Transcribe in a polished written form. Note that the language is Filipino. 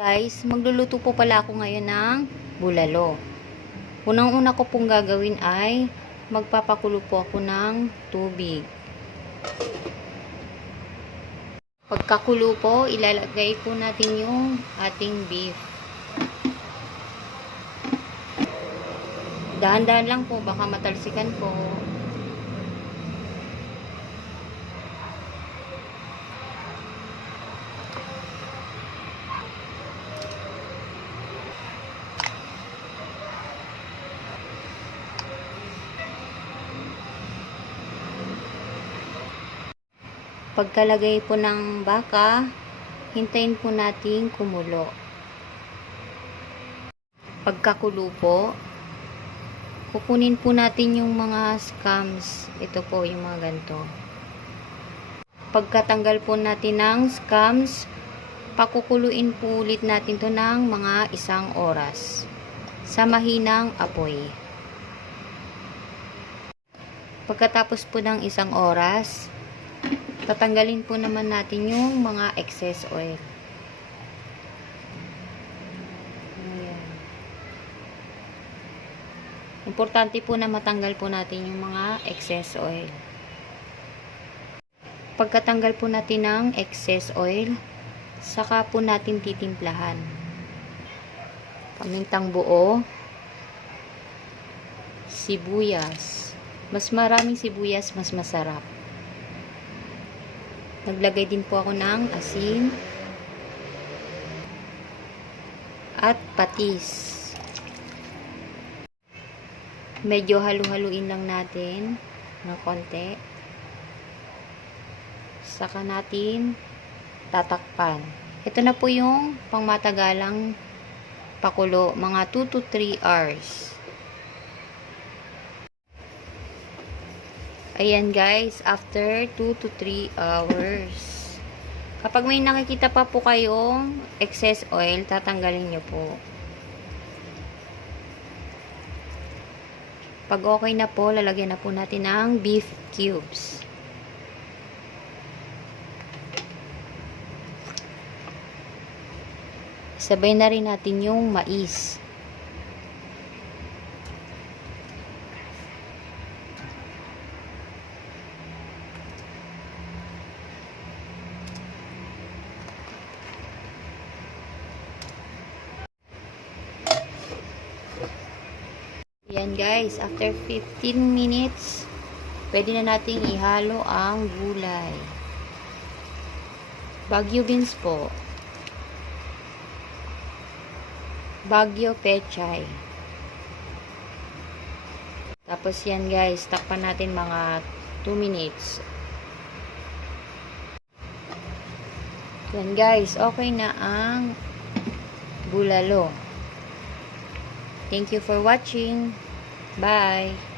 Guys, magluluto po pala ako ngayon ng bulalo. Unang-una ko pong gagawin ay magpapakulo po ako ng tubig. Pagkakulo po, ilalagay po natin yung ating beef. Dahan-dahan lang po, baka matalsikan po. Pagkalagay po ng baka, hintayin po natin kumulo. Pagkakulo po, kukunin po natin yung mga scams. Ito po yung mga ganito. Pagkatanggal po natin ng scams, pakukuluin po ulit natin to ng mga 1 oras sa mahinang apoy. Pagkatapos po ng 1 oras, tatanggalin po naman natin yung mga excess oil. Ayan. Importante po na matanggal po natin yung mga excess oil. Pagkatanggal po natin ng excess oil, saka po natin titimplahan. Pamintang buo, sibuyas. Mas maraming sibuyas, mas masarap. Naglagay din po ako ng asin at patis. Medyo halu-haluin lang natin ng konti. Saka natin tatakpan. Ito na po yung pangmatagalang pakulo, mga 2 to 3 hours. Ayan guys, after 2 to 3 hours. Kapag may nakikita pa po kayong excess oil, tatanggalin nyo po. Pag okay na po, lalagyan na po natin ng beef cubes. Sabay na rin natin yung mais. Yan guys, after 15 minutes, pwede na nating ihalo ang gulay. Baguio beans po. Baguio pechay. Tapos yan guys, takpan natin mga 2 minutes. Yan guys, okay na ang bulalo. Thank you for watching. Bye.